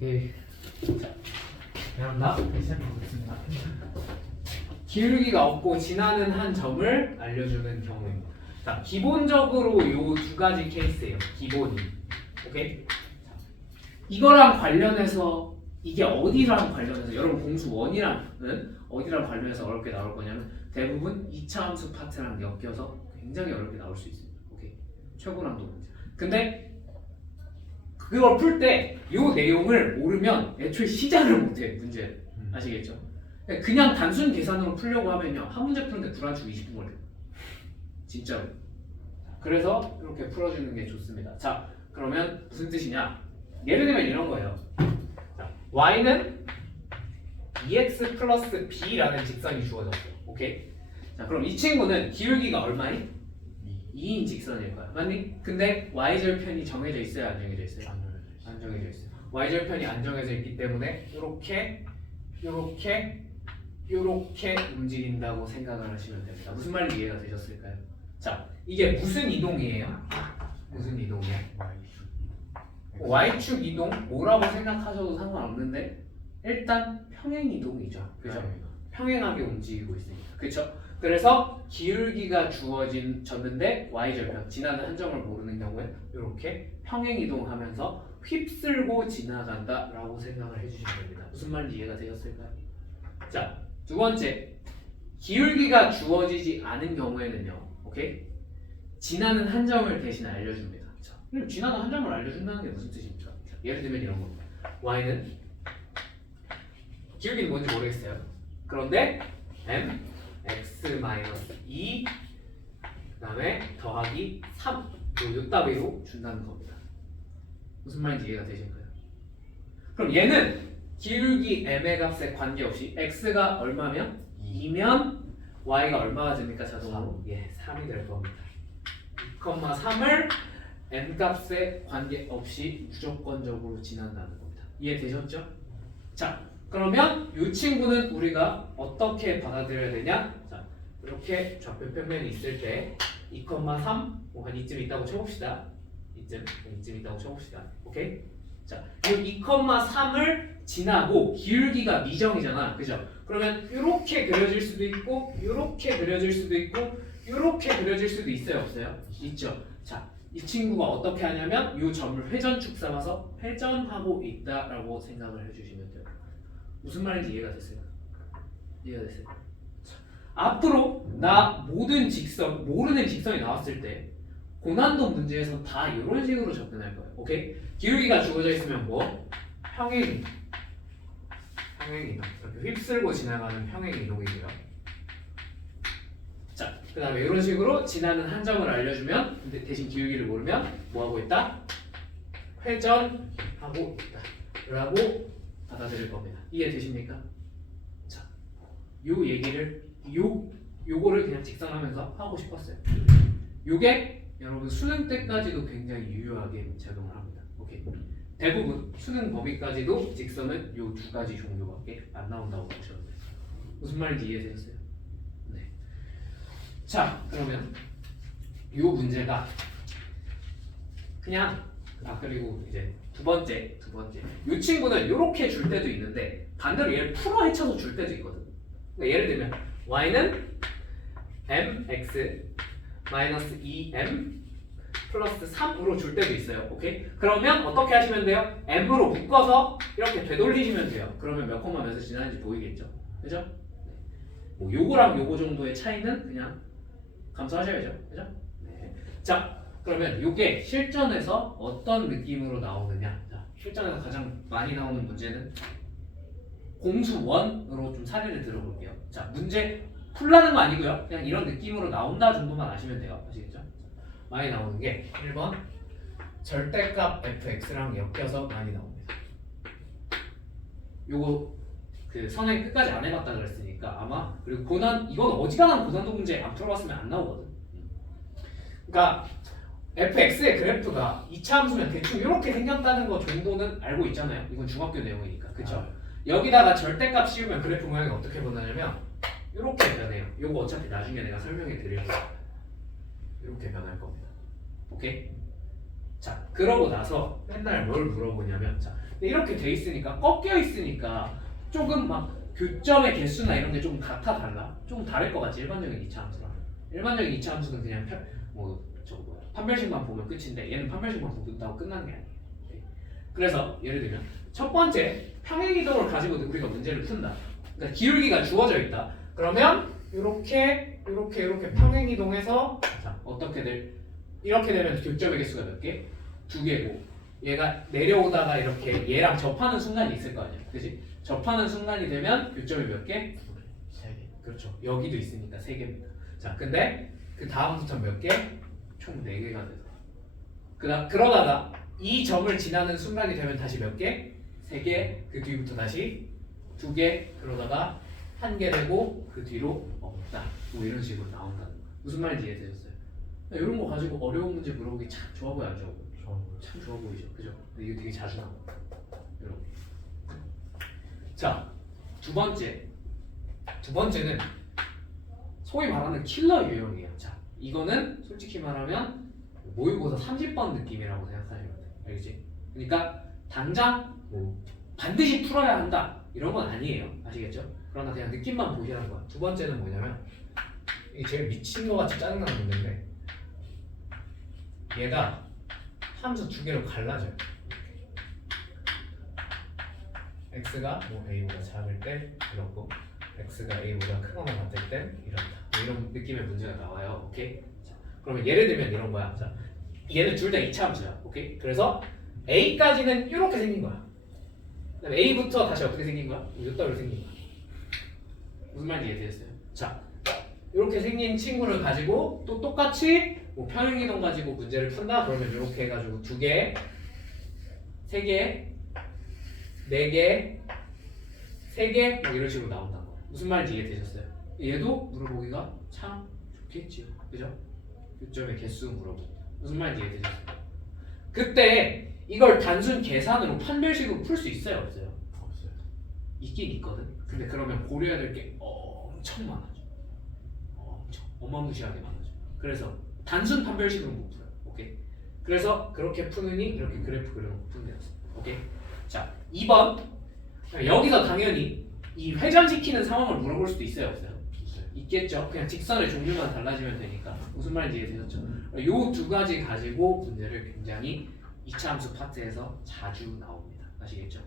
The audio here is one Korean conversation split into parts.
오케이. 자, 그럼 시작해보겠습니다. 기울기가 없고 지나는 한 점을 알려주는 경우입니다. 자, 기본적으로 요 두 가지 케이스예요. 기본이. 오케이? 자, 이거랑 관련해서 이게 어디랑 관련해서 여러분 공수 1이랑은 어디랑 관련해서 어렵게 나올 거냐면 대부분 2차 함수 파트랑 엮여서 굉장히 어렵게 나올 수 있습니다. 오케이? 최고난도 문제. 근데 그걸 풀 때 이 내용을 모르면 애초에 시작을 못해 문제. 아시겠죠? 그냥 단순 계산으로 풀려고 하면요 한 문제 푸는데 불안치고 20분 걸려요. 진짜로. 그래서 이렇게 풀어주는 게 좋습니다. 자, 그러면 무슨 뜻이냐? 예를 들면 이런 거예요. 자, y는 2x 플러스 b라는 직선이 주어졌어요. 오케이? 자, 그럼 이 친구는 기울기가 얼마니? 2인 직선일 거야. 맞니? 근데 y절편이 정해져 있어요? 안 정해져 있어요? 안 정해져 있어요. y절편이 안 정해져 있기 때문에 이렇게 움직인다고 생각을 하시면 됩니다. 무슨 말인지 이해가 되셨을까요? 자, 이게 무슨 이동이에요? 무슨 이동이에요? Y축 이동 뭐라고 생각하셔도 상관없는데 일단 평행 이동이죠. 그죠? 평행하게 움직이고 있으니까. 그렇죠? 그래서 기울기가 주어졌는데 Y절편 지나는 한 점을 모르는 경우에 이렇게 평행 이동하면서 휩쓸고 지나간다라고 생각을 해주시면 됩니다. 무슨 말인지 이해가 되셨을까요? 자, 두 번째, 기울기가 주어지지 않은 경우에는요, 오케이? 지나는 한 점을 대신 알려줍니다. 자, 그럼 지나는 한 점을 알려준다는 게 무슨 뜻입니까? 자, 예를 들면 이런 겁니다. y는 기울기는 뭔지 모르겠어요. 그런데 mx-2 그다음에 더하기 3 요 따위로 준다는 겁니다. 무슨 말인지 이해가 되실까요? 그럼 얘는 기울기 m의 값에 관계없이 x가 얼마면 2면 y가 얼마가 됩니까? 자동으로? 예, 3이 될 겁니다. 2,3을 m 값에 관계없이 무조건적으로 지난다는 겁니다. 이해되셨죠? 자, 그러면 이 친구는 우리가 어떻게 받아들여야 되냐? 자, 이렇게 좌표 평면이 있을 때 2,3 한 이쯤 있다고 쳐봅시다. 이쯤 있다고 쳐봅시다. 오케이? 자, 이 2,3을 지나고 기울기가 미정이잖아. 그죠? 그러면 이렇게 그려질 수도 있고 이렇게 그려질 수도 있고 이렇게 그려질 수도 있어요? 없어요? 있죠. 자, 이 친구가 어떻게 하냐면 이 점을 회전축 삼아서 회전하고 있다라고 생각을 해주시면 돼요. 무슨 말인지 이해가 됐어요? 이해가 됐어요? 자, 앞으로 나 모르는 직선이 나왔을 때 고난도 문제에서 다 이런 식으로 접근할 거예요. 오케이? 기울기가 주어져 있으면 뭐? 평행 이동. 이렇게 휩쓸고 지나가는 평행 이동이고요. 자, 그 다음에 이런 식으로 지나는 한 점을 알려주면 근데 대신 기울기를 모르면 뭐 하고 있다? 회전하고 있다 라고 받아들일 겁니다. 이해되십니까? 자, 요 얘기를 요거를 그냥 직선하면서 하고 싶었어요. 요게 여러분 수능 때까지도 굉장히 유효하게 작용을 합니다. 오케이. 대부분 수능 범위까지도 직선은 요 두 가지 종류밖에 안 나온다고 보시면 돼요. 무슨 말인지 이해되셨어요? 네. 자, 그러면 요 문제가 그냥 그리고 이제 두 번째 요 친구는 요렇게 줄 때도 있는데 반대로 얘를 풀어 헤쳐서 줄 때도 있거든. 그러니까 예를 들면 y는 mx 마이너스 2m 플러스 3으로 줄 때도 있어요. 오케이? 그러면 어떻게 하시면 돼요? m으로 묶어서 이렇게 되돌리시면 돼요. 그러면 몇 콤마 몇을 지나는지 보이겠죠? 그죠? 뭐 요거랑 요거 정도의 차이는 그냥 감수하셔야죠. 그죠? 네. 자, 그러면 요게 실전에서 어떤 느낌으로 나오느냐? 자, 실전에서 가장 많이 나오는 문제는 공수 1으로 좀 사례를 들어볼게요. 자, 문제 풀라는 거 아니고요. 그냥 이런 느낌으로 나온다 정도만 아시면 돼요. 아시겠죠? 많이 나오는 게 1번 절대값 fx랑 엮여서 많이 나옵니다. 요거 그 선행 끝까지 안 해봤다 그랬으니까 아마 그리고 이건 어지간한 고난도 문제 안 풀어봤으면 안 나오거든. 그러니까 fx의 그래프가 2차 함수면 대충 이렇게 생겼다는 거 정도는 알고 있잖아요. 이건 중학교 내용이니까. 그쵸? 여기다가 절대값 씌우면 그래프 모양이 어떻게 변하냐면 이렇게 변해요. 요거 어차피 나중에 내가 설명해 드릴 거예요. 이렇게 변할 겁니다. 오케이? 자, 그러고 나서 맨날 뭘 물어보냐면, 자, 이렇게 돼 있으니까 꺾여 있으니까 조금 막 교점의 개수나 이런 게 좀 같아 달라? 조금 다를 것 같지 일반적인 이차 함수랑. 일반적인 이차 함수는 그냥 저거 뭐야 판별식만 보면 끝인데 얘는 판별식만 본다고 끝나는 게 아니에요. 네. 그래서 예를 들면 첫 번째 평행이동을 가지고 우리가 문제를 푼다. 그러니까 기울기가 주어져 있다. 그러면 이렇게 평행이동해서 자 이렇게 되면 교점의 개수가 몇 개? 2개고 얘가 내려오다가 이렇게 얘랑 접하는 순간이 있을 거 아니야, 그지? 접하는 순간이 되면 교점이 몇 개? 3개. 그렇죠. 여기도 있으니까 3개입니다. 자, 근데 그 다음부터 몇 개? 총 4개가 돼서. 그러다가 이 점을 지나는 순간이 되면 다시 몇 개? 3개. 그 뒤부터 다시 2개. 그러다가 1개 되고 그 뒤로 없다. 뭐 이런 식으로 나온다는 거야. 무슨 말인지 이해되셨어요? 이런 거 가지고 어려운 문제 물어보기 참 좋아 보여 안 좋아 보여? 참 좋아 보이죠, 그죠? 근데 이거 되게 자주 나와. 여러분. 자, 두 번째는 소위 말하는 킬러 유형이에요. 자, 이거는 솔직히 말하면 모의고사 30번 느낌이라고 생각하시면 돼요. 알겠지? 그러니까 당장 뭐 반드시 풀어야 한다 이런 건 아니에요. 아시겠죠? 그러나 그냥 느낌만 보시라는 거야. 두 번째는 뭐냐면 이게 제일 미친 거 같이 짜증나는 문제인데 얘가 함수 2개로 갈라져요. x가 뭐 a보다 작을 때 이렇고 x가 a보다 크거나 같을 때 이렇다. 뭐 이런 느낌의 문제가 나와요. 오케이? 자, 그러면 예를 들면 이런 거야. 자, 얘는 둘 다 2차 함수야. 오케이? 그래서 a까지는 이렇게 생긴 거야. 그다음에 a부터 다시 어떻게 생긴 거야? 이따위로 생긴 거야. 무슨 말인지 이해되셨어요? 자, 이렇게 생긴 친구를 가지고 또 똑같이 뭐 평행이동 가지고 문제를 푼다? 그러면 이렇게 해가지고 2개, 3개, 4개, 3개 뭐 이런 식으로 나온다는 거예요. 무슨 말인지 이해되셨어요? 얘도 물어보기가 참 좋겠지요. 그죠? 교점의 개수 물어보기. 무슨 말인지 이해되셨어요? 그때 이걸 단순 계산으로 판별식으로 풀 수 있어요? 없어요? 없어요. 있긴 있거든. 근데 그러면 고려해야 될 게 엄청 많아져. 엄청 어마무시하게 많아져. 그래서 단순 판별식으로 못 풀어요. 오케이? 그래서 그렇게 푸느니 이렇게 그래프 그려놓고 푸는 게 낫어요. 오케이? 자, 2번. 여기서 당연히 이 회전시키는 상황을 물어볼 수도 있어요, 없어요? 있겠죠. 그냥 직선의 종류만 달라지면 되니까. 무슨 말인지 이해되셨죠? 요 두 가지 가지고 문제를 굉장히 2차 함수 파트에서 자주 나옵니다. 아시겠죠?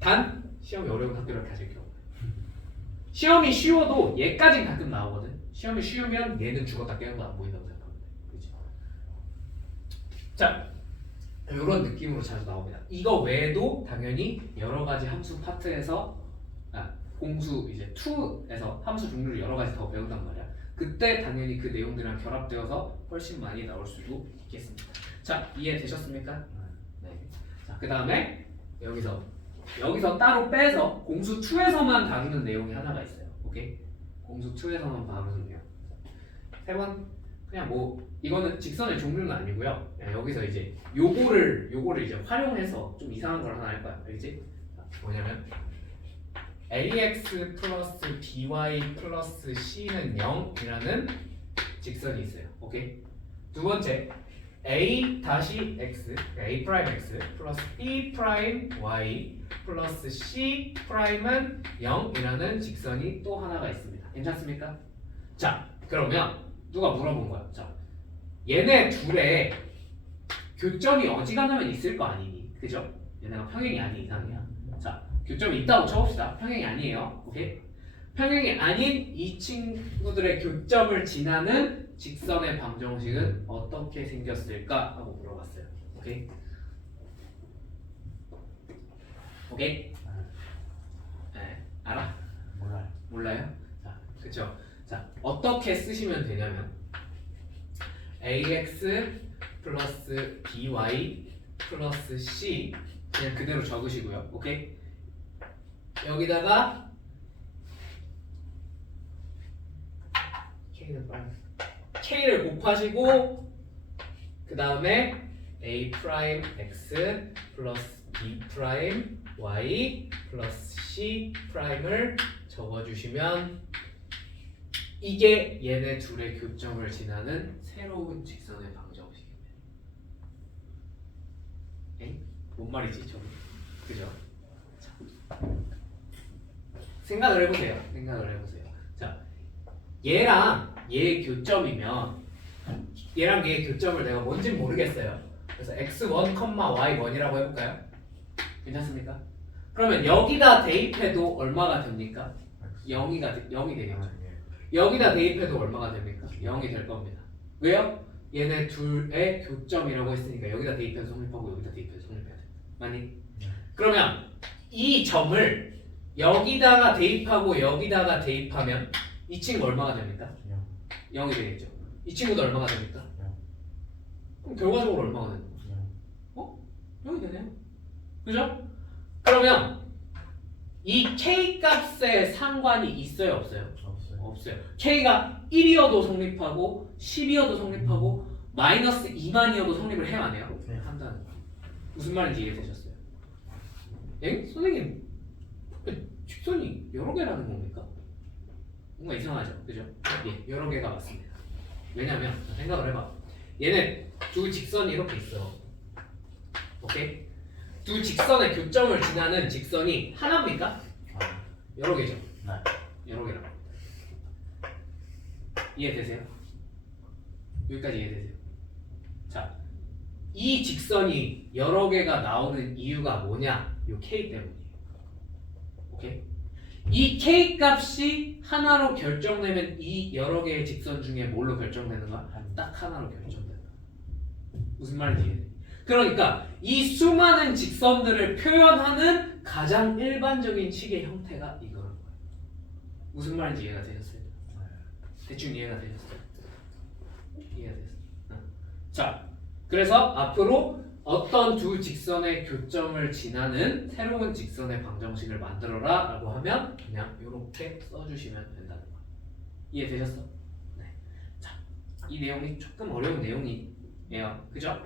단 시험이 어려운 학교를 가질 경우. 시험이 쉬워도 얘까지는 가끔 나오거든. 시험이 쉬우면 얘는 죽었다 깨어도 안 보인다고 생각합니다. 그렇죠? 자, 이런 느낌으로 자주 나옵니다. 이거 외에도 당연히 여러 가지 함수 파트에서 공수 이제 2에서 함수 종류를 여러 가지 더 배운단 말이야. 그때 당연히 그 내용들이랑 결합되어서 훨씬 많이 나올 수도 있겠습니다. 자, 이해되셨습니까? 네. 자, 그 다음에 여기서 따로 빼서 공수 2에서만 다루는 내용이 하나가 있어요. 오케이? 공수 2에서만 다루는 내용. 세 번 그냥 뭐 이거는 직선의 종류는 아니고요. 여기서 이제 요거를 이제 활용해서 좀 이상한 걸 하나 할 거야. 알겠지? 뭐냐면 ax 플러스 by 플러스 c는 0이라는 직선이 있어요. 오케이? 두 번째 a 다시 x, a 프라임 x 플러스 b 프라임 y 플러스 c 프라임은 0이라는 직선이 또 하나가 있습니다. 괜찮습니까? 자, 그러면 누가 물어본 거야. 자, 얘네 둘의 교점이 어지간하면 있을 거 아니니, 그죠? 얘네가 평행이 아닌 이상이야. 자, 교점이 있다고 쳐봅시다. 평행이 아니에요. 오케이? 평행이 아닌 이 친구들의 교점을 지나는 직선의 방정식은 어떻게 생겼을까 하고 물어봤어요. 오케이? 오케이? 네, 알아? 몰라요? 자, 그쵸? 자, 어떻게 쓰시면 되냐면 ax 플러스 by 플러스 c 그냥 그대로 적으시고요. 오케이? 여기다가 k를 곱하시고 그 다음에 a 프라임 x 플러스 b 프라임 y 플러스 c 프라임을 적어주시면 이게 얘네 둘의 교점을 지나는 새로운 직선의 방정식입니다. 뭔 말이지 저거? 그죠? 자, 생각을 해보세요. 자, 얘랑 얘의 교점이면 얘랑 얘의 교점을 내가 뭔진 모르겠어요. 그래서 x1, y1이라고 해볼까요? 괜찮습니까? 그러면 여기다 대입해도 얼마가 됩니까? 0이 되겠죠. 여기다 대입해도 얼마가 됩니까? 0이 될 겁니다. 왜요? 얘네 둘의 교점이라고 했으니까 여기다 대입해서 성립하고 여기다 대입해서 성립해야 돼. 맞니? 그러면 이 점을 여기다가 대입하고 여기다가 대입하면 이 친구 얼마가 됩니까? 0이 되겠죠. 이 친구도 얼마가 됩니까? 그럼 결과적으로 얼마가 되는 거예요? 0이 되네요. 그죠? 그러면 이 k 값에 상관이 있어요, 없어요? 없어요. k가 1이어도 성립하고 10이어도 성립하고 마이너스 2만이어도 성립을 해야 안 해요? 네. 한다는 거. 무슨 말인지 이해되셨어요? 엥? 선생님, 직선이 여러 개라는 겁니까? 뭔가 이상하죠, 그죠? 예, 여러 개가 맞습니다. 왜냐면 생각을 해봐. 얘는 두 직선이 이렇게 있어. 오케이? 두 직선의 교점을 지나는 직선이 하나입니까? 여러 개죠. 네. 여러 개라고. 이해되세요? 여기까지 이해되세요? 자, 이 직선이 여러 개가 나오는 이유가 뭐냐? 요 k 때문이에요. 오케이? 이 k 값이 하나로 결정되면 이 여러 개의 직선 중에 뭘로 결정되는가? 딱 하나로 결정된다. 무슨 말인지 이해돼? 그러니까 이 수많은 직선들을 표현하는 가장 일반적인 식의 형태가 이거라는 거예요. 무슨 말인지 이해가 되셨어요? 대충 이해가 되셨어요? 이해가 됐어요. 자, 그래서 앞으로 어떤 두 직선의 교점을 지나는 새로운 직선의 방정식을 만들어라 라고 하면 그냥 이렇게 써주시면 된다는 거예요. 이해되셨어? 네. 자, 이 내용이 조금 어려운 내용이에요. 그죠?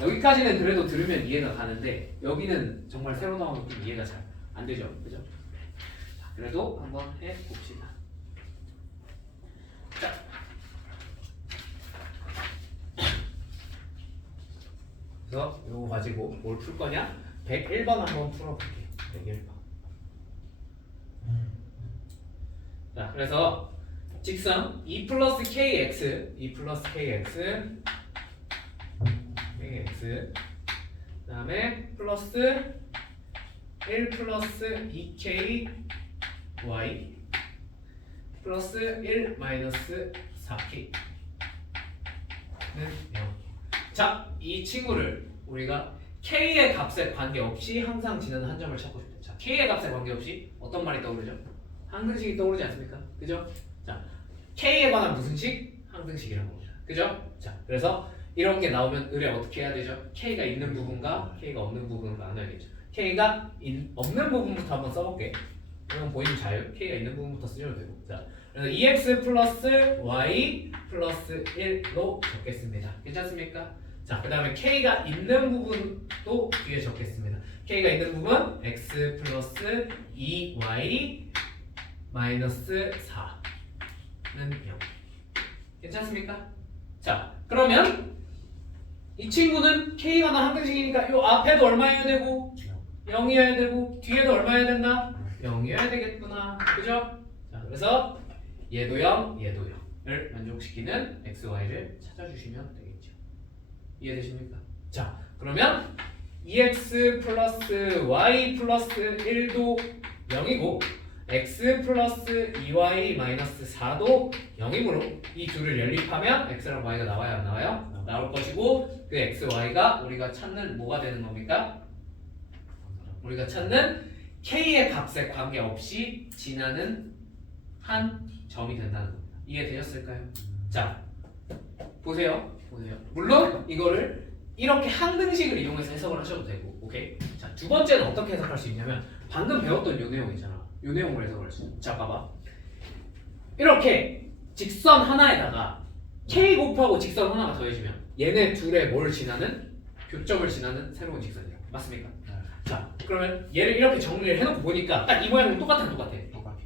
여기까지는 그래도 들으면 이해가 가는데 여기는 정말 새로 나오면 좀 이해가 잘 안 되죠. 그죠? 자, 그래도 한번 해봅시다. 자, 그래서 이거 가지고 뭘 풀 거냐? 101번 한번 풀어볼게요. 101번. 자, 그래서 직선 2 플러스 kx, 2 플러스 kx, kx, 그 다음에 플러스 1 플러스 2k y 플러스 1 마이너스 4k 는 0. 자, 이 친구를 우리가 k의 값에 관계없이 항상 지나는 한 점을 찾고 싶다. 자, k의 값에 관계없이 어떤 말이 떠오르죠? 항등식이 떠오르지 않습니까? 그죠? 자, k에 관한 무슨 식? 항등식이라고 합니다. 그죠? 자, 그래서 이런 게 나오면 의뢰 어떻게 해야 되죠? k가 있는 부분과 k가 없는 부분을 나눠야겠죠. k가 없는 부분부터 한번 써볼게. 이건 본인 자유. k가 있는 부분부터 쓰셔도 되고. 자, 그래서 2x 플러스 y 플러스 1로 적겠습니다. 괜찮습니까? 자, 그 다음에 k가 있는 부분도 뒤에 적겠습니다. k가 있는 부분 x 플러스 2y 마이너스 4는 0. 괜찮습니까? 자, 그러면 이 친구는 k가 나 항등식이니까 이 앞에도 얼마여야 되고 0이어야 되고 뒤에도 얼마여야 된다? 0이어야 되겠구나. 그죠? 자, 그래서 얘도 0, 얘도 0을 만족시키는 x, y를 찾아주시면 되겠죠. 이해되십니까? 자, 그러면 2x 플러스 y 플러스 1도 0이고 x 플러스 2y 마이너스 4도 0이므로 이 둘을 연립하면 x랑 y가 나와요, 안 나와요? 나올 것이고 그 x, y가 우리가 찾는 뭐가 되는 겁니까? 우리가 찾는 k의 값에 관계없이 지나는 한 점이 된다는 겁니다. 이해되셨을까요? 자, 보세요. 물론 이거를 이렇게 항등식을 이용해서 해석을 하셔도 되고, 오케이? 자, 두 번째는 어떻게 해석할 수 있냐면 방금 배웠던 요 내용이잖아. 요 내용으로 해석을 할 수 있어. 자, 봐봐. 이렇게 직선 하나에다가 k 곱하고 직선 하나가 더해지면 얘네 둘의 뭘 지나는? 교점을 지나는 새로운 직선이야. 맞습니까? 자, 그러면 얘를 이렇게 정리를 해놓고 보니까 딱 이 모양은 똑같아?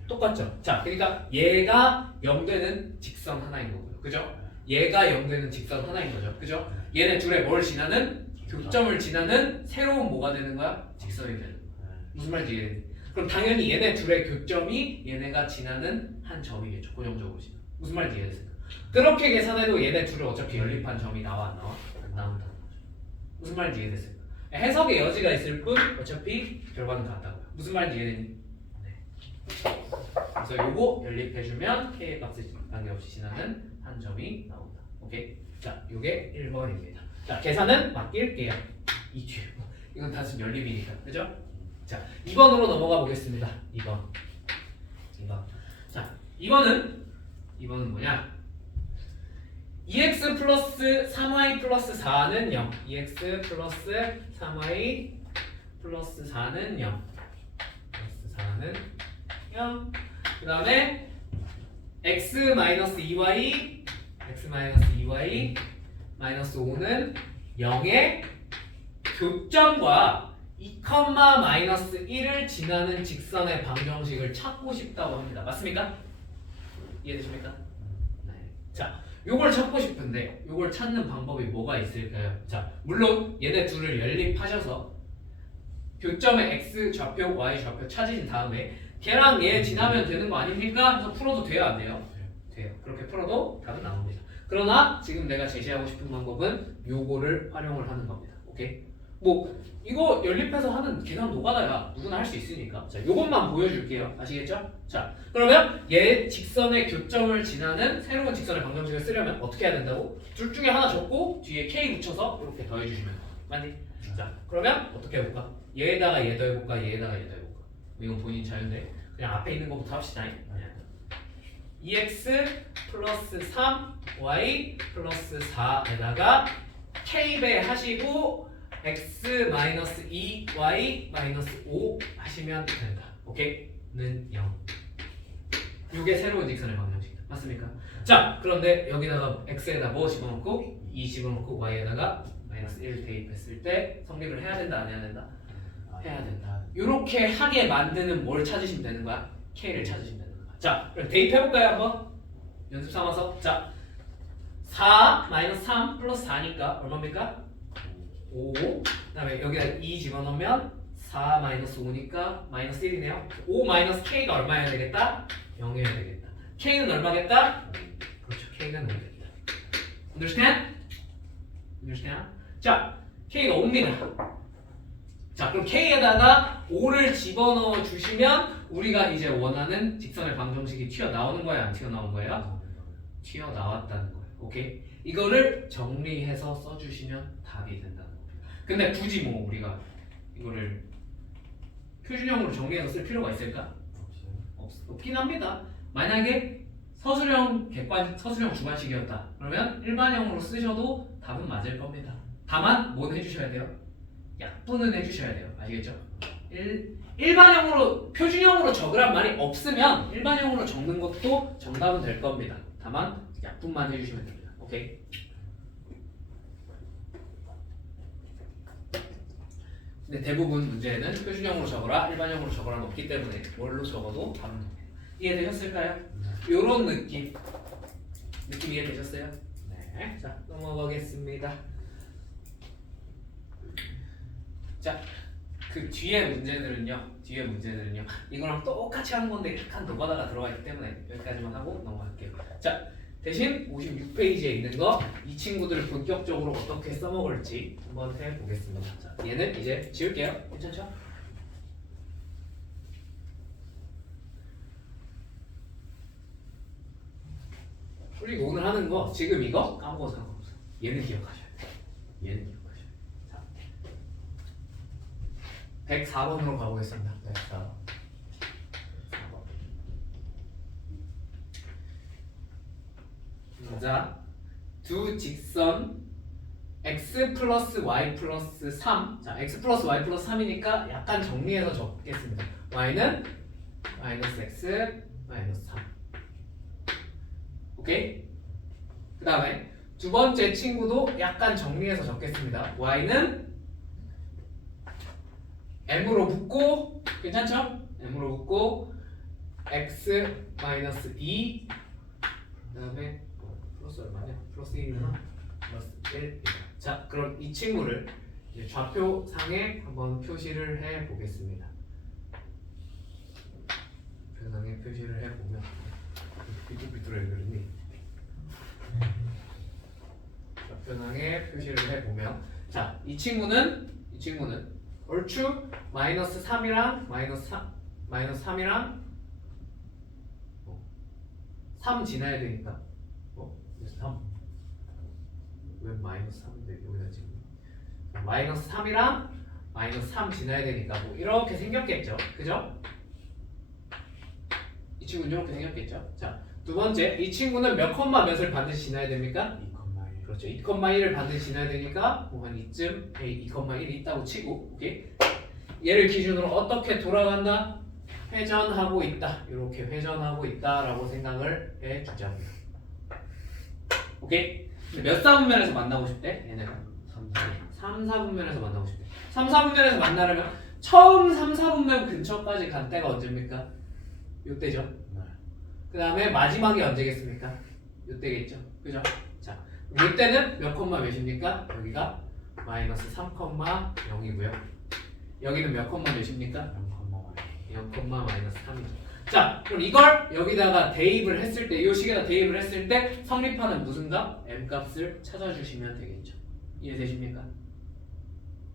똑같죠? 자, 그러니까 얘가 0 되는 직선 하나인 거고요. 그죠? 얘가 0 되는 직선 하나인 거죠. 그죠? 얘네 둘의 뭘 지나는? 교점을 지나는 새로운 뭐가 되는 거야? 직선이 되는 거야. 무슨 말인지 이해되니? 그럼 당연히 얘네 둘의 교점이 얘네가 지나는 한 점이겠죠. 고정적으로 지나. 무슨 말인지 이해됐습니까? 그렇게 계산해도 얘네 둘은 어차피 연립한 점이 나와 안 나와? 안 나온다는 거죠. 무슨 말인지 이해됐습니까? 해석의 여지가 있을 뿐 어차피 결과는 같다고요. 무슨 말인지 이해되니? 네. 그래서 요거 연립해주면 K의 값에 관계없이 지나는 한 점이 나온다. 오케이? 자, 요게 1번입니다. 자, 계산은 맡길게요. 이 뒤에 이건 단순 연립이니까, 그죠? 자, 2번으로 넘어가 보겠습니다. 2번. 자, 2번은 뭐냐? 2x 플러스 3y 플러스 4는 0. 2x 플러스 3y 플러스 4는 0. 플러스 4는 0. 그 다음에 x 마이너스 2y 마이너스 5는 0의 교점과 2, 마이너스 1을 지나는 직선의 방정식을 찾고 싶다고 합니다. 맞습니까? 이해되십니까? 네. 자, 요걸 찾고 싶은데 요걸 찾는 방법이 뭐가 있을까요? 자, 물론 얘네 둘을 연립하셔서 교점의 x 좌표, y 좌표 찾으신 다음에 걔랑 얘 지나면 되는 거 아닙니까? 그래서 풀어도 돼요, 안 돼요? 돼요. 그렇게 풀어도 답은 나옵니다. 그러나 지금 내가 제시하고 싶은 방법은 요거를 활용을 하는 겁니다. 오케이? 뭐 이거 연립해서 하는 계산 노가다야 누구나 할 수 있으니까. 자, 요것만 보여줄게요. 아시겠죠? 자, 그러면 얘 직선의 교점을 지나는 새로운 직선의 방정식을 쓰려면 어떻게 해야 된다고? 둘 중에 하나 적고 뒤에 k 붙여서 이렇게 더해주시면 돼요. 맞니? 자, 그러면 어떻게 해볼까? 얘에다가 얘 더해볼까? 얘에다가 얘 더해볼까? 이건 본인 자유인데 그냥 앞에 있는 것부터 합시다. 2x 플러스 3y 플러스 4에다가 k배 하시고 x 마이너스 2y 마이너스 5 하시면 된다. 오케이? 는 0. 이게 새로운 직선의 방정식이다. 맞습니까? 자, 그런데 여기다가 x에다 뭐 집어넣고 2 집어넣고 y에다가 마이너스 1 대입했을 때 성립을 해야 된다, 안 해야 된다? 해야 된다. 이렇게 하게 만드는 뭘 찾으시면 되는 거야? k를 찾으시면 되는 거야. 자, 그럼 대입해볼까요 한번? 연습 삼아서. 자, 4 마이너스 3 플러스 4니까 얼마입니까? 5. 그 다음에 여기다 2 집어넣으면 4 마이너스 5니까 마이너스 1이네요. 5 마이너스 k가 얼마여야 되겠다? 0이어야 되겠다. k는 얼마겠다? 그렇죠. k는 5겠다. Understand? Understand? 자, k가 5입니다. 자, 그럼 k에다가 5를 집어넣어 주시면 우리가 이제 원하는 직선의 방정식이 튀어나오는 거야, 안 튀어나온 거예요? 튀어나왔다는 거예요. 오케이? 이거를 정리해서 써주시면 답이 된다는 겁니다. 근데 굳이 뭐 우리가 이거를 표준형으로 정리해서 쓸 필요가 있을까? 없긴 합니다. 만약에 서술형 주관식이었다. 그러면 일반형으로 쓰셔도 답은 맞을 겁니다. 다만 뭐는 해주셔야 돼요? 약분은 해주셔야 돼요. 아시겠죠? 일반형으로 표준형으로 적으란 말이 없으면 일반형으로 적는 것도 정답은 될 겁니다. 다만 약분만 해주시면 됩니다. 오케이? 근데 대부분 문제는 표준형으로 적어라, 일반형으로 적어라는 없기 때문에 뭘로 적어도 답은 됩니다. 이해되셨을까요? 요런 느낌 이해되셨어요? 네. 자, 넘어가겠습니다. 자, 그 뒤에 문제들은요 이거랑 똑같이 하는 건데 약간 노가다가 들어가 있기 때문에 여기까지만 하고 넘어갈게요. 자, 대신 56페이지에 있는 거 이 친구들을 본격적으로 어떻게 써먹을지 한번 해보겠습니다. 자, 얘는 이제 지울게요. 괜찮죠? 그리고 오늘 하는 거 지금 이거 까먹어도 상관없어요. 얘는 기억하셔야 돼요. 얘는 기억하셔야 돼요. 자, 104번으로 가보겠습니다. 104번. 자, 두 직선 x 플러스 y 플러스 3. 자, x 플러스 y 플러스 3이니까 약간 정리해서 적겠습니다. y는 마이너스 x 마이너스 3. 오케이? 그 다음에 두 번째 친구도 약간 정리해서 적겠습니다. y는 m으로 붙고, 괜찮죠? m으로 붙고 x 마이너스 2. 그 다음에 플러스 얼마냐? 플러스 1이구나. 플러스 1. 자, 그럼 이 친구를 이제 좌표상에 한번 표시를 해 보겠습니다. 좌표상에 표시를 해 보면 삐뚤삐뚤해 그러니 좌표상에 표시를 해 보면 자, 이 친구는 얼추 마이너스 3이랑 마이너스 3이랑 3 지나야 되니까 3 왜 마이너스 3인데 여기다 지금 마이너스 3이랑 마이너스 3 지나야 되니까 뭐 이렇게 생겼겠죠, 그죠? 이 친구는 이렇게 생겼겠죠. 자, 두 번째, 이 친구는 몇 콤마 몇을 반드시 지나야 됩니까? 2,1. 그렇죠. 2,1을 반드시 지나야 되니까 뭐한 이쯤 2,1이 있다고 치고, 오케이. 얘를 기준으로 어떻게 돌아간다? 회전하고 있다. 이렇게 회전하고 있다라고 생각을 해주자고요. 오케이. 근데 몇 사분면에서 만나고 싶대? 얘네가 3, 4분면에서 만나고 싶대. 3, 4분면에서 만나려면 처음 3, 4분면 근처까지 간 때가 언제입니까? 요때죠. 네. 그 다음에 마지막이 언제겠습니까? 요때겠죠. 그죠? 자, 요때는 몇 콤마 몇입니까? 여기가 마이너스 3,0이고요. 여기는 몇 콤마 몇입니까? 0, 마이너스 3이죠. 자, 그럼 이걸 여기다가 대입을 했을 때, 이 식에다 대입을 했을 때 성립하는 무슨 값? m 값을 찾아주시면 되겠죠. 이해되십니까?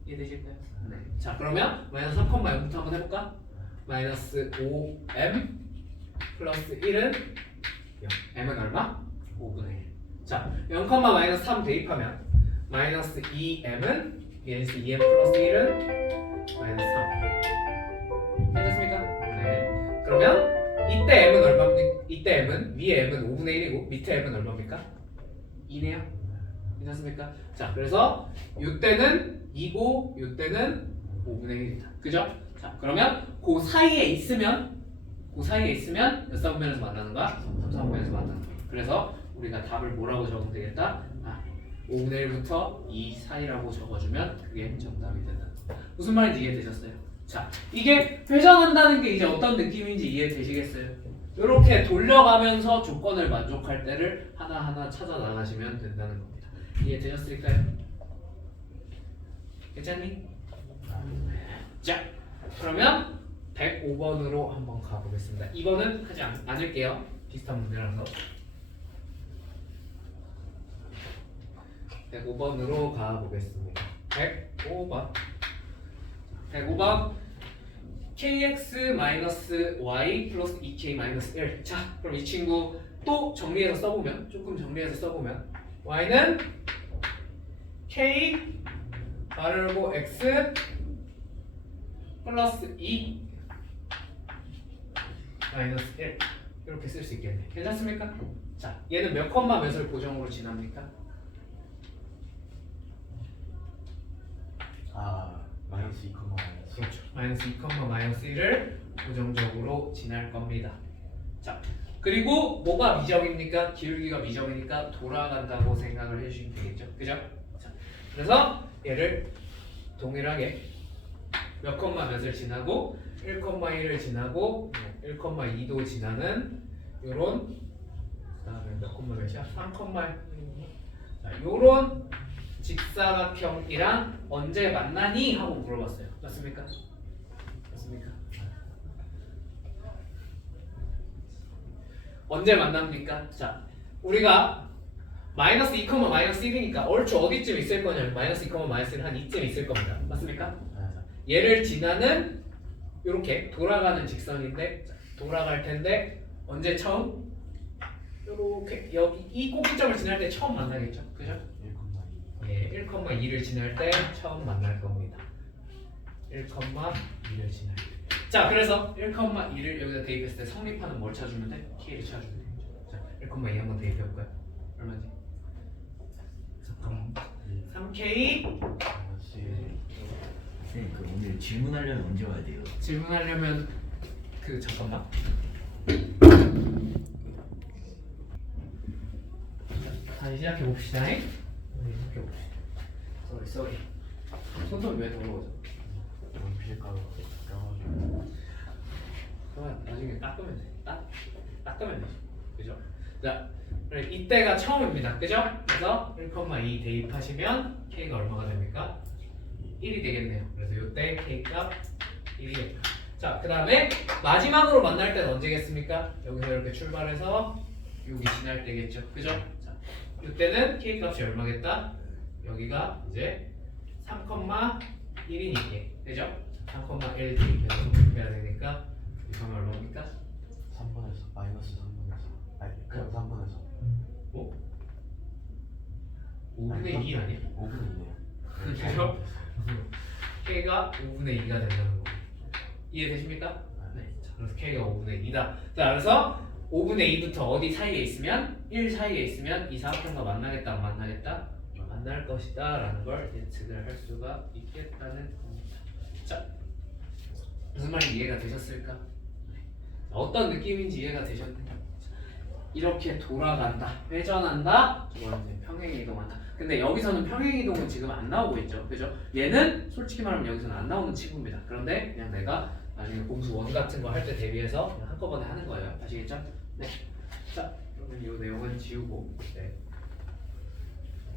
이해되실까요? 네. 자, 그러면 마이너스 3,0부터 한번 해볼까? 마이너스 5m 플러스 1은 0. m은 얼마? 5분의 1. 자, 0, 마이너스 3 대입하면 마이너스 2m은 마이너스 2m 플러스 1은 마이너스 3. 괜찮습니까? 네. 그러면 이때 m은 얼마입니까? 이때 m은 위에 m은 5분의 1이고 밑에 m은 얼마입니까? 2네요. 괜찮습니까? 자, 그래서 이때는 2고 이때는 5분의 1이다. 그죠? 자, 그러면 그 사이에 있으면 몇 사분면에서 만나는 거야? 3, 4분면에서 만나는 거야. 그래서 우리가 답을 뭐라고 적으면 되겠다? 5분의 1부터 2 사이라고 적어주면 그게 정답이 된다. 무슨 말인지 이해되셨어요? 자, 이게 회전한다는 게 이제 어떤 느낌인지 이해되시겠어요? 이렇게 돌려가면서 조건을 만족할 때를 하나하나 찾아 나가시면 된다는 겁니다. 이해되셨을까요? 괜찮니? 자, 그러면 105번으로 한번 가보겠습니다. 2번은 하지 않을게요. 비슷한 문제라서. 105번으로 가보겠습니다. 105번. kx-y 플러스 2k-1. 자, 그럼 이 친구 또 정리해서 써보면, 조금 정리해서 써보면 y는 k 가르고 x 플러스 2 마이너스 1 이렇게 쓸 수 있겠네. 괜찮습니까? 자, 얘는 몇 콤마 몇을 고정으로 지납니까? 마이너스 2, 그렇죠. 마이너스 2, 마이너스 1을 고정적으로 지날 겁니다. 자, 그리고 뭐가 미적입니까? 기울기가 미적이니까 돌아간다고 생각을 해주시면 되겠죠. 그죠? 자, 그래서 얘를 동일하게 몇 콤마 몇을 지나고 1,1을 지나고 1,2도 지나는 요런 그다음에 몇 콤마 몇이야? 3,1. 자, 요런 직사각형이랑 언제 만나니? 하고 물어봤어요. 맞습니까? 맞습니까? 언제 만납니까? 자, 우리가 마이너스 2, 마이너스 1이니까 얼추 어디쯤 있을 거냐면 마이너스 2, 마이너스 1 한 이쯤 있을 겁니다. 맞습니까? 얘를 지나는 이렇게 돌아가는 직선인데 돌아갈 텐데 언제 처음? 이렇게 여기 이 꼭지점을 지날 때 처음 만나겠죠, 그죠? 1,2를 지날 때 처음 만날 겁니다. 1,2를 지날 때. 자, 그래서 1,2를 여기다 대입했을 때 성립하는 뭘 찾아주면 돼? k를 찾아주면 되겠죠. 자, 1,2 한번 대입해볼까요? 얼마지? 잠깐만. 3k. 선생님, 그 오늘 질문하려면 언제 와야 돼요? 질문하려면 잠깐만. 다시 시작해 봅시다. 시작해 봅시다. 쏘리. 손톱이 왜 더러워져? 필가루가 껴가지고. 그러면 나중에 닦으면 돼. 닦으면 되죠. 그죠? 자, 그럼 이때가 처음입니다. 그죠? 그래서 1,2 대입하시면 k가 얼마가 됩니까? 1이 되겠네요. 그래서 이때 K값 1이겠다. 자, 그 다음에 마지막으로 만날 때는 언제겠습니까? 여기서 이렇게 출발해서 여기 지날 때겠죠. 그죠? 자, 이때는 K값이 얼마겠다? 여기가 이제 3,1이니까 그죠? 3,1 대입해서 해야 되니까 이거 얼마입니까? 3번에서 마이너스 3번에서 아니 그냥 3번에서 뭐? 5분의 2 아니야? 5분의 2네요. 그죠? K가 5분의 2가 된다는 거 이해되십니까? 네. 자, 그래서 K가 5분의 2다. 자, 그래서 5분의 2부터 어디 사이에 있으면 1 사이에 있으면 이 사각형과 만나겠다 안 만나겠다? 만날 것이다 라는 걸 예측을 할 수가 있겠다는 겁니다. 자, 무슨 말인지 이해가 되셨을까? 네. 어떤 느낌인지 이해가 되셨나요? 이렇게 돌아간다, 회전한다, 두 번째 평행이동한다. 근데 여기서는 평행이동은 지금 안 나오고 있죠, 그죠? 얘는 솔직히 말하면 여기서는 안 나오는 친구입니다. 그런데 그냥 내가 나중에 공수 원 같은 거 할 때 대비해서 그냥 한꺼번에 하는 거예요. 아시겠죠? 네. 자, 그러면 이 내용은 지우고, 네.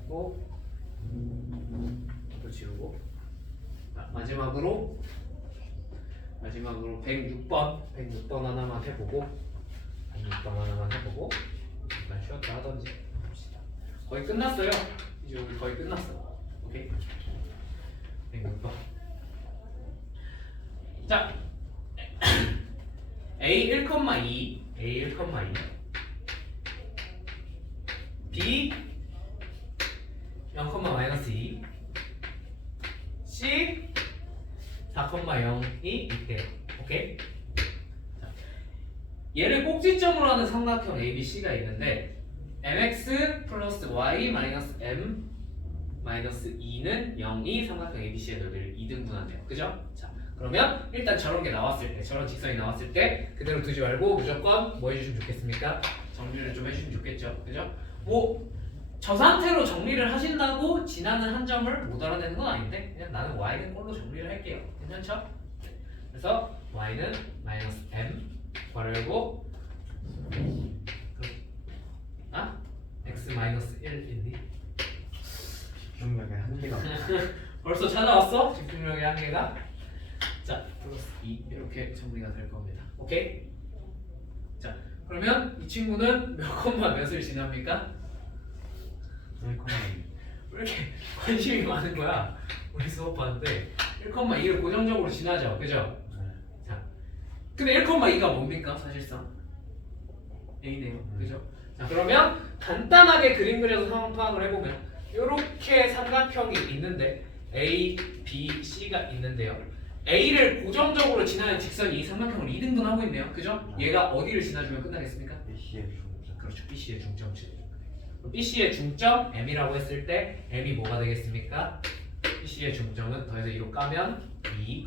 또 지우고. 자, 마지막으로 106번 하나만 해보고. 106번 하나만 해보고 잠깐 쉬었다 하던지 봅시다. 거의 끝났어요. 이제 우리 거의 끝났어. 오케이. 106번. 자, A 1,2 B 0,-2 C 4,0이 있대요. 오케이. 얘를 꼭지점으로 하는 삼각형 ABC가 있는데 mx 플러스 y 마이너스 m 마이너스 2는 0이 삼각형 ABC의 넓이를 2등분한대요. 그죠? 자, 그러면 일단 저런 게 나왔을 때, 저런 직선이 나왔을 때 그대로 두지 말고 무조건 뭐 해주시면 좋겠습니까? 정리를 좀 해주시면 좋겠죠. 그죠? 뭐 저 상태로 정리를 하신다고 지나는 한 점을 못 알아내는 건 아닌데 그냥 나는 y는 꼴로 정리를 할게요. 괜찮죠? 그래서 y는 마이너스 m 괄호열고 x 마이너스 1이니 집중력의 한계가 벌써 찾아왔어? 집중력의 한계가. 자, 플러스 2 이렇게 정리가 될 겁니다. 오케이? 자, 그러면 이 친구는 몇 콤마 몇을 지납니까? 1,2 왜 이렇게 관심이 많은 거야? 우리 수업하는데 1,2를 고정적으로 지나죠, 그죠? 자, 근데 1,2가 뭡니까 사실상? A네요, 그죠? 자, 그러면 간단하게 그림 그려서 상황 파악을 해보면 이렇게 삼각형이 있는데 A, B, C가 있는데요. A를 고정적으로 지나는 직선이 이 삼각형을 2등분하고 있네요, 그죠? 얘가 어디를 지나주면 끝나겠습니까? BC의 중점. 그렇죠, BC의 중점 지나주면. BC의 중점 M이라고 했을 때 M이 뭐가 되겠습니까? BC의 중점은 더해서 2로 까면 2,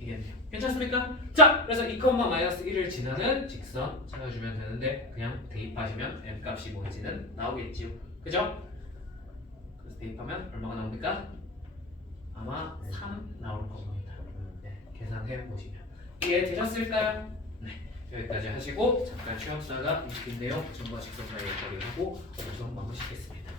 이겠네요. 괜찮습니까? 자, 그래서 2,-1을 지나는 직선 찾아주면 되는데 그냥 대입하시면 M 값이 뭔지는 나오겠지요. 그죠? 그래서 대입하면 얼마가 나옵니까? 아마 3 나올 겁니다. 네, 계산해 보시면 이해되셨을까요? 네, 여기까지 하시고 잠깐 취업사가 이 내용 점과 직선 사이의 거리하고 수업 마무리 짓겠습니다.